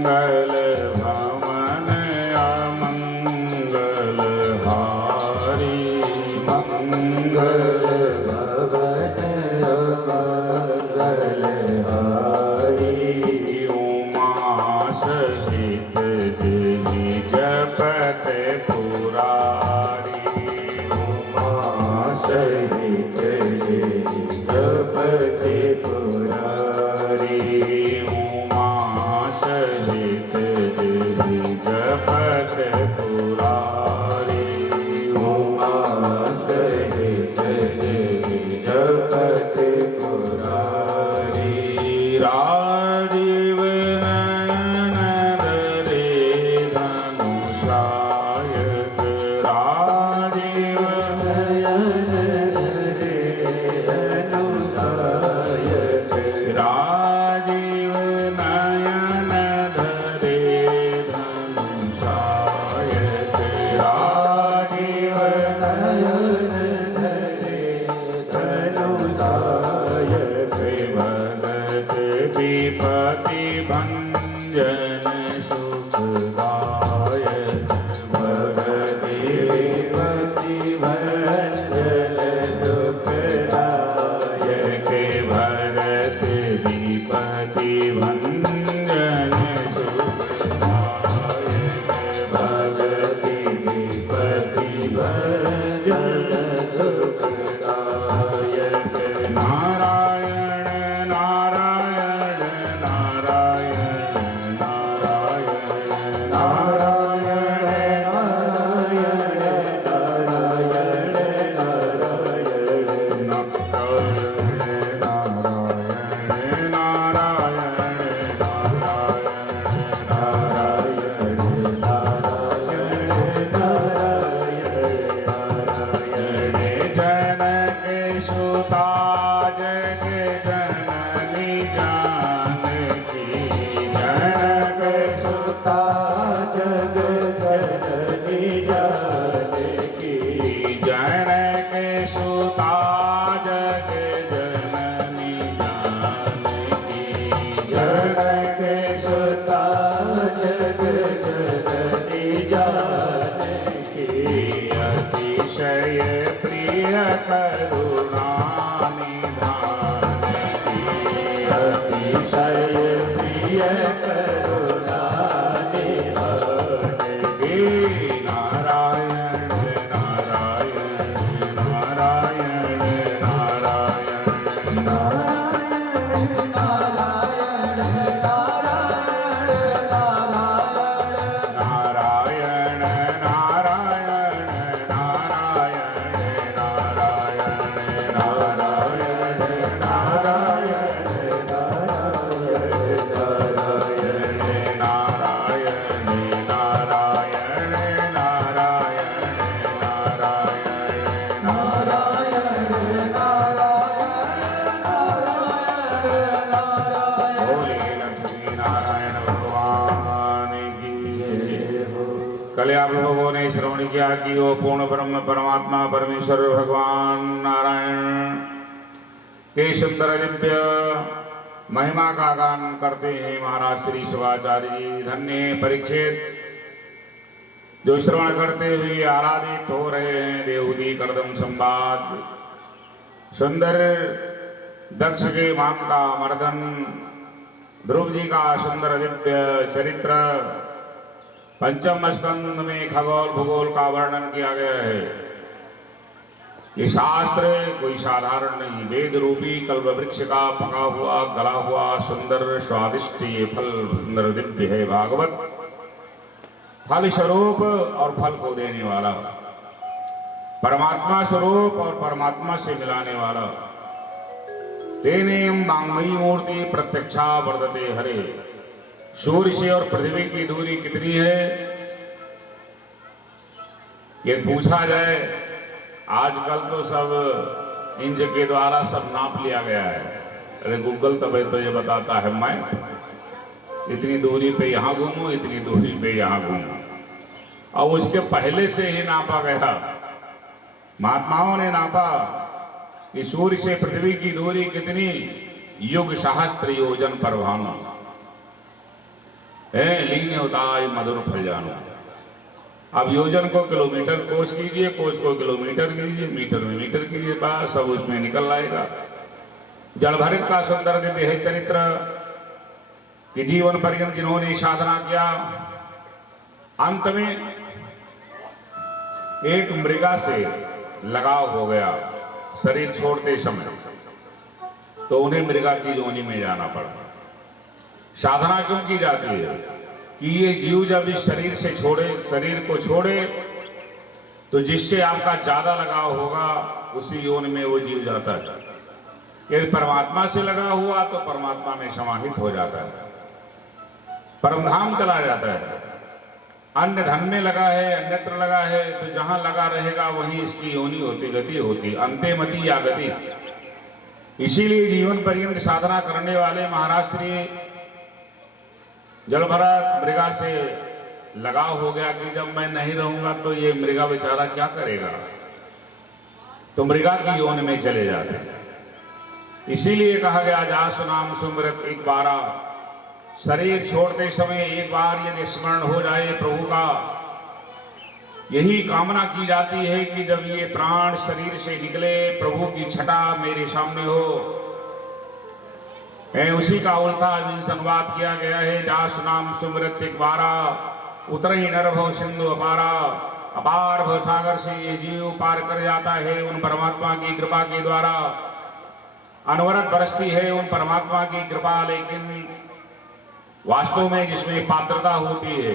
मंगल भवन अमंगल हारी मंगल भवन अमंगल हारी उमा सहित देवी जपत पुरारी उमा सहित देवी जपत पुरारी उमा सहित देवी जपत पुरारी उमा सहित देवी जपत पुरारी राजीव नयन धरे धनुषायक राजीव नयन धरे धनुषायक राजीव नयन धरे धनुषायक राजीव नयन धरे धनुषायक भगत विपति भंजन सुखदायक भगत विपति भंजन सुखदायक भगत विपति भंजन सुखदायक भगत विपति भंजन सुखदायक नारायण नारायण नारायण नारायण नारायण नारायण नारायण नारायण नारायण जनक सुता जग जननी जानकी जनक सुता जग जननी जानकी जनक सुता जग जननी जानकी जनक सुता जग जननी जानकी अतिशय प्रिय करुणा निधान की अतिशय प्रिय करुणा निधान की नारायण नारायण नारायण नारायण नारायण कल आप लोगों ने श्रवण किया कि वो पूर्ण ब्रह्म परमात्मा परमेश्वर भगवान नारायण के सुंदर दिव्य महिमा का गान करते हैं महाराज श्री शिवाचार्य जी। धन्य परीक्षित जो श्रवण करते हुए आराधित हो रहे हैं देवहूति कर्दम संवाद सुंदर दक्ष के माम का मर्दन ध्रुव जी का सुंदर दिव्य चरित्र पंचम स्कंद में खगोल भूगोल का वर्णन किया गया है। ये शास्त्र कोई साधारण नहीं, वेद रूपी कल्प वृक्ष का पका हुआ गला हुआ सुंदर स्वादिष्ट ये फल सुंदर दिव्य है। भागवत फल स्वरूप और फल को देने वाला, परमात्मा स्वरूप और परमात्मा से मिलाने वाला। तेनेम वाङ्मयी मूर्ति प्रत्यक्षा वर्तते हरे। सूर्य से और पृथ्वी की दूरी कितनी है ये पूछा जाए, आजकल तो सब इंच के द्वारा सब नाप लिया गया है। अरे गूगल तब तो ये बताता है मैं इतनी दूरी पे यहाँ घूमूं, इतनी दूरी पे यहाँ घूमूं, और उसके पहले से ही नापा गया। महात्माओं ने नापा कि सूर्य से पृथ्वी की दूरी कितनी, युग सहस्त्र योजन पर भानु। लीन होता है मधुर फल जानो। अब योजन को किलोमीटर कोस कीजिए, कोस को किलोमीटर कीजिए, मीटर में मीटर कीजिए, बस सब उसमें निकल आएगा। जल भरित का सुंदर दिव्य है चरित्र कि जीवन पर्यंत जिन्होंने साधना किया, अंत में एक मृगा से लगाव हो गया शरीर छोड़ते समय, तो उन्हें मृगा की योनि में जाना पड़ा। साधना क्यों की जाती है कि ये जीव जब इस शरीर से छोड़े, शरीर को छोड़े, तो जिससे आपका ज्यादा लगाव होगा उसी योनि में वो जीव जाता है। यदि परमात्मा से लगा हुआ तो परमात्मा में समाहित हो जाता है, परमधाम चला जाता है। अन्य धन में लगा है, अन्यत्र लगा है, तो जहां लगा रहेगा वहीं इसकी योनि होती, गति होती, अंते मति या गति। इसीलिए जीवन पर्यंत साधना करने वाले महाराज श्री जलभरत मृगा से लगाव हो गया कि जब मैं नहीं रहूंगा तो ये मृगा बेचारा क्या करेगा, तो मृगा की योनि में चले जाते हैं। इसीलिए कहा गया जासु नाम सुमिरत एक बारा, शरीर छोड़ते समय एक बार यदि स्मरण हो जाए प्रभु का, यही कामना की जाती है कि जब ये प्राण शरीर से निकले प्रभु की छटा मेरे सामने हो। उसी का उल्टा संवाद किया गया है, जासु नाम सुमिरत एक बारा, उतर ही नरभव सिंधु अपारा, अपार भव सागर से ये जीव पार कर जाता है उन परमात्मा की कृपा के द्वारा। अनवरत बरसती है उन परमात्मा की कृपा, लेकिन वास्तव में जिसमें पात्रता होती है,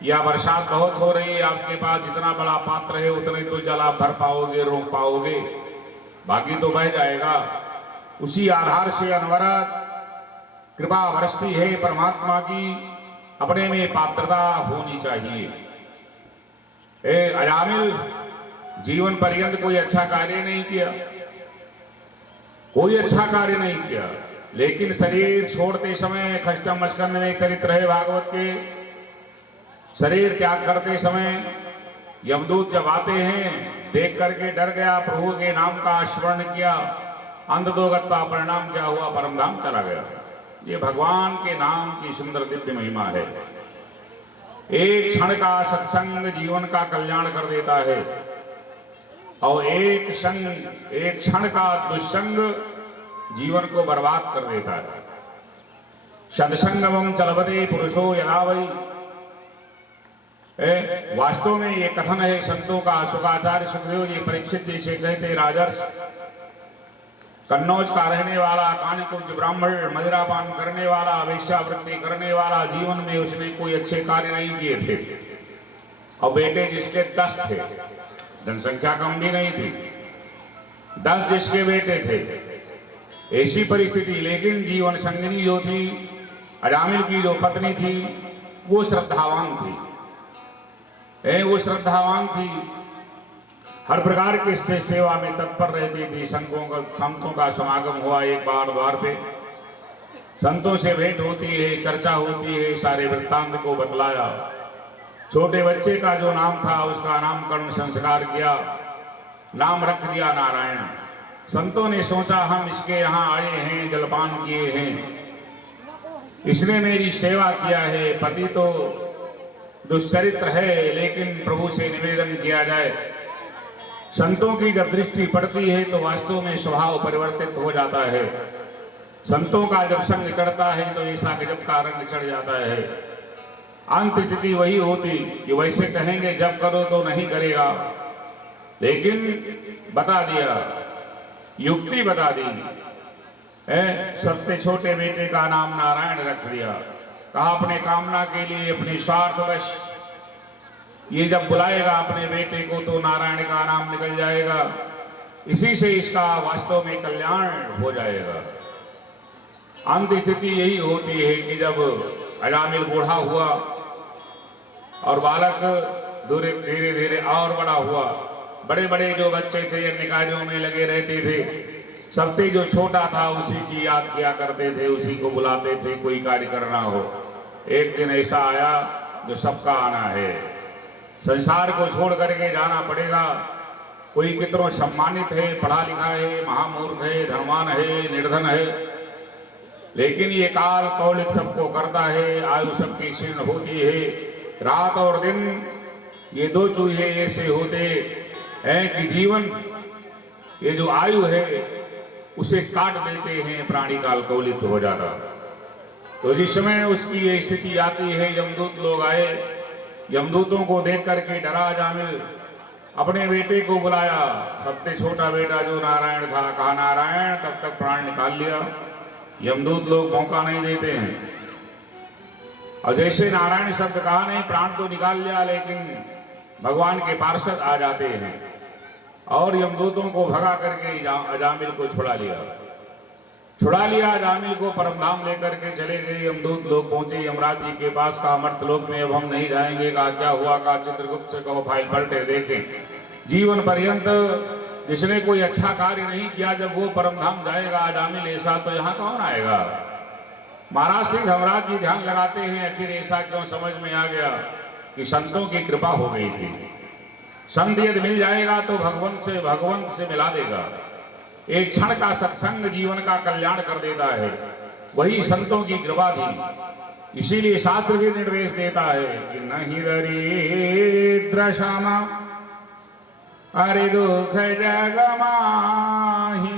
या बरसात बहुत हो रही है, आपके पास जितना बड़ा पात्र है उतने तो जल आप भर पाओगे, रोक पाओगे, बाकी तो बह जाएगा। उसी आधार से अनवरत कृपा बरसती है परमात्मा की, अपने में पात्रता होनी चाहिए। अजामिल जीवन पर्यंत कोई अच्छा कार्य नहीं किया, कोई अच्छा कार्य नहीं किया, लेकिन शरीर छोड़ते समय खष्टम स्कंद में चरित्र है भागवत के, शरीर त्याग करते समय यमदूत जब आते हैं, देख करके डर गया, प्रभु के नाम का स्मरण किया, अंधदोगत्ता परिणाम क्या हुआ, परमधाम चला गया। ये भगवान के नाम की सुंदर दिव्य महिमा है। एक क्षण का सत्संग जीवन का कल्याण कर देता है, और एक क्षण का दुष्संग जीवन को बर्बाद कर देता है। सत्संगम चलबते पुरुषो यदा वै, वास्तव में ये कथन है संतों का। सुखाचार्य सुखदेव जी परीक्षित जी से कहते, राजर्ष कन्नौज का रहने वाला, कानिकुब्ज ब्राह्मण, मदिरापान करने वाला, वेश्यावृत्ति करने वाला, जीवन में उसने कोई अच्छे कार्य नहीं किए थे, और बेटे जिसके 10 थे, जनसंख्या कम भी नहीं थी, 10 जिसके बेटे थे, ऐसी परिस्थिति, लेकिन जीवन संगिनी जो थी, अजामिल की जो पत्नी थी, वो श्रद्धावान थी, वो श्रद्धावान थी, हर प्रकार की सेवा में तत्पर रहती थी। संतों का समागम हुआ एक बार द्वार पे, संतों से भेंट होती है, चर्चा होती है, सारे वृत्तांत को बतलाया। छोटे बच्चे का जो नाम था उसका नामकरण संस्कार किया, नाम रख दिया नारायण। संतों ने सोचा हम इसके यहाँ आए हैं, जलपान किए हैं, इसने मेरी सेवा किया है, पति तो दुष्चरित्र है, लेकिन प्रभु से निवेदन किया जाए। संतों की जब दृष्टि पड़ती है तो वास्तव में स्वभाव परिवर्तित हो जाता है। संतों का जब संग चढ़ता है तो ऐसा गजब का रंग चढ़ जाता है। अंत स्थिति वही होती कि वैसे कहेंगे जब करो तो नहीं करेगा, लेकिन बता दिया, युक्ति बता दी, सबसे छोटे बेटे का नाम नारायण रख दिया, कहा अपने कामना के लिए, अपने स्वार्थवश ये जब बुलाएगा अपने बेटे को तो नारायण का नाम निकल जाएगा, इसी से इसका वास्तव में कल्याण हो जाएगा। अंत स्थिति यही होती है कि जब अजामिल बूढ़ा हुआ और बालक धीरे धीरे और बड़ा हुआ, बड़े बड़े जो बच्चे थे अन्य कार्यों में लगे रहते थे, सबसे जो छोटा था उसी की याद किया करते थे, उसी को बुलाते थे कोई कार्य करना हो। एक दिन ऐसा आया जो सबका आना है, संसार को छोड़ करके जाना पड़ेगा। कोई कितना सम्मानित है, पढ़ा लिखा है, महामूर्ख है, धनवान है, निर्धन है, लेकिन ये काल कौलिक सबको करता है, आयु सबकी क्षीण होती है। रात और दिन ये दो चूहे ऐसे होते हैं कि जीवन ये जो आयु है उसे काट देते हैं, प्राणी काल कौलिक हो जाता। तो जिस समय उसकी ये स्थिति आती है, यमदूत लोग आए, यमदूतों को देख करके डरा जामिल अपने बेटे को बुलाया। सबसे छोटा बेटा जो नारायण था, कहा नारायण, तब तक प्राण निकाल लिया। यमदूत लोग मौका नहीं देते हैं, और जैसे नारायण शब्द कहा नहीं, प्राण तो निकाल लिया, लेकिन भगवान के पार्षद आ जाते हैं और यमदूतों को भगा करके अजामिल को छुड़ा लिया। अजामिल को परमधाम लेकर के चले गए। यमदूत लोग पहुंचे यमराज जी के पास, कहा अमर्तलोक में अब हम नहीं जाएंगे। कहा क्या हुआ? कहा चित्रगुप्त से कहो फाइल पलटे देखें। जीवन पर्यंत जिसने कोई अच्छा कार्य नहीं किया, जब वो परमधाम जाएगा अजामिल ऐसा, तो यहाँ कौन आएगा? महाराज श्री धर्मराज जी ध्यान लगाते हैं, आखिर ऐसा क्यों समझ में आ गया कि संतों की कृपा हो गई थी। संत यदि मिल जाएगा तो भगवंत से मिला देगा। एक क्षण का सत्संग जीवन का कल्याण कर देता है, वही संतों की कृपा थी। इसीलिए शास्त्र भी निर्देश देता है कि नहीं दरिद्र क्षमा अरे दुख जग माही,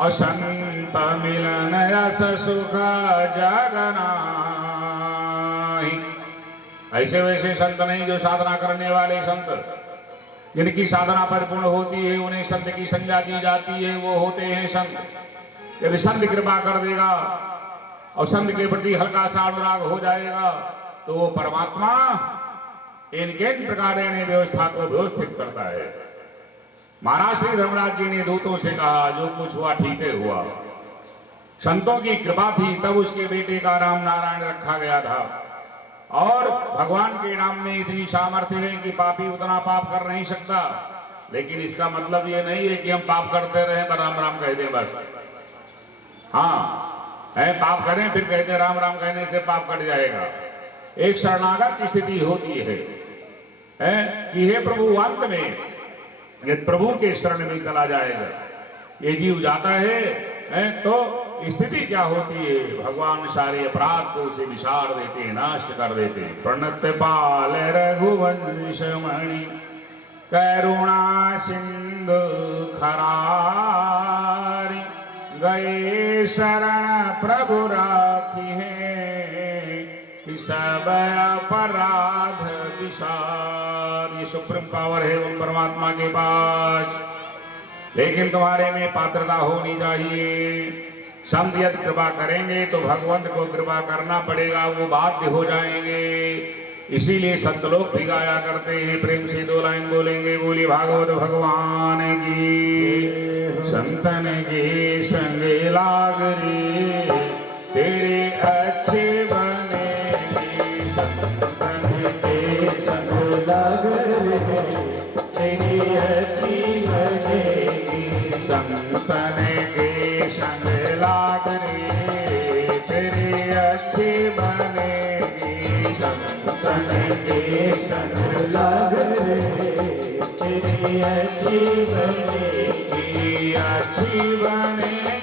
असंत मिलन यस सुख जग नाही। ऐसे वैसे संत नहीं, जो साधना करने वाले संत, जिनकी साधना परिपूर्ण होती है, उन्हें संत की संज्ञा दी जाती है, वो होते हैं संत। यदि संत कृपा कर देगा और संत के प्रति हल्का सा अनुराग हो जाएगा, तो वो परमात्मा इनके प्रकार व्यवस्था को व्यवस्थित करता है। महाराज श्री धर्मराज जी ने दूतों से कहा, जो कुछ हुआ ठीक है हुआ। संतों की कृपा थी, तब उसके बेटे का नाम नारायण रखा गया था। और भगवान के नाम में इतनी सामर्थ्य है कि पापी उतना पाप कर नहीं सकता। लेकिन इसका मतलब ये नहीं है कि हम पाप करते रहे पर राम राम कह दें बस। हाँ, है पाप करें फिर कहते राम राम कहने से पाप कट जाएगा। एक शरणागत की स्थिति होती है कि हे प्रभु, अंत में यदि प्रभु के शरण में चला जाएगा, ये जीव जाता है तो स्थिति क्या होती है? भगवान सारे अपराध को उसे विसार देते हैं, नष्ट कर देते हैं। प्रणत पाल रघुवंश मणि करुणा सिंधु खरारी, गए शरण प्रभु राखी है, सब अपराध विसार। ये सुप्रीम पावर है उन परमात्मा के पास, लेकिन तुम्हारे में पात्रता होनी चाहिए। संत यदि कृपा करेंगे तो भगवंत को कृपा करना पड़ेगा, वो बाध्य हो जाएंगे। इसीलिए संत लोग भी गाया करते हैं। प्रेम से दो लाइन बोलेंगे, बोली भागवत भगवान की। संतन के संग लाग रे, तेरे अच्छे बनेगी। संतन के संग लाग रे, तेरी अच्छी बनेगी। संतन के संग लाग रे, तेरी अच्छी बनेगी। संतन के संग लाग रे, तेरी अच्छी बनेगी। अच्छी बनेगी।